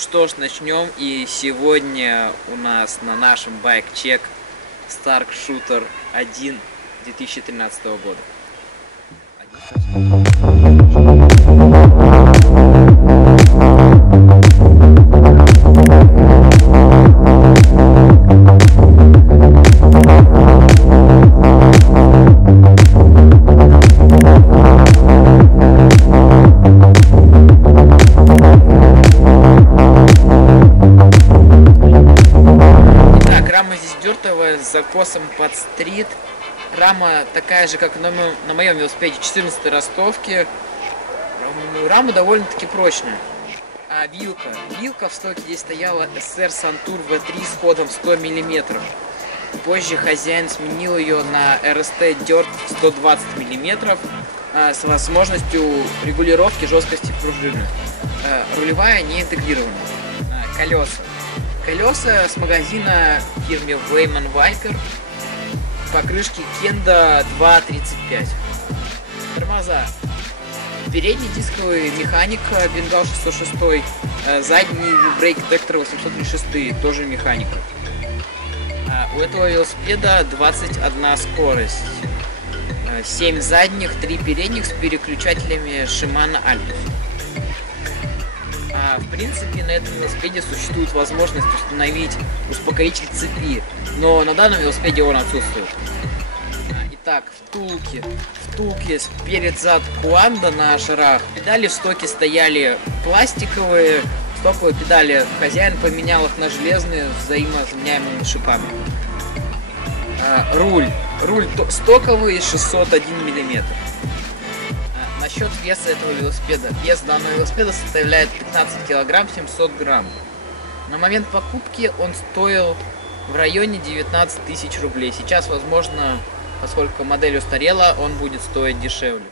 что ж, начнем. И сегодня у нас на нашем байк-чек Stark Shooter 1 2013 года. Рама здесь дёртовая, с закосом под стрит. Рама такая же, как на моем велосипеде 14 ростовки. Рама довольно-таки прочная. А вилка в стоке здесь стояла SR Santur V3 с ходом 100 мм. Позже хозяин сменил ее на RST Dirt 120 мм с возможностью регулировки жесткости пружины. Рулевая не интегрирована. Колеса с магазина фирмы Weiman Viker. Покрышки Kenda 2.35. Тормоза. Передний дисковый механика Бенгал 606. Задний брейк детектор 836, тоже механика. У этого велосипеда 21 скорость. 7 задних, 3 передних с переключателями Shimano Altus. В принципе, на этом велосипеде существует возможность установить успокоитель цепи, но на данном велосипеде он отсутствует. Итак, втулки сперед-зад Куанда на шарах. Педали в стоке стояли пластиковые, стоковые педали. Хозяин поменял их на железные с взаимозаменяемыми шипами. Руль стоковый 601 мм. Насчет веса этого велосипеда. Вес данного велосипеда составляет 15 кг 700 грамм. На момент покупки он стоил в районе 19 тысяч рублей. Сейчас, возможно, поскольку модель устарела, он будет стоить дешевле.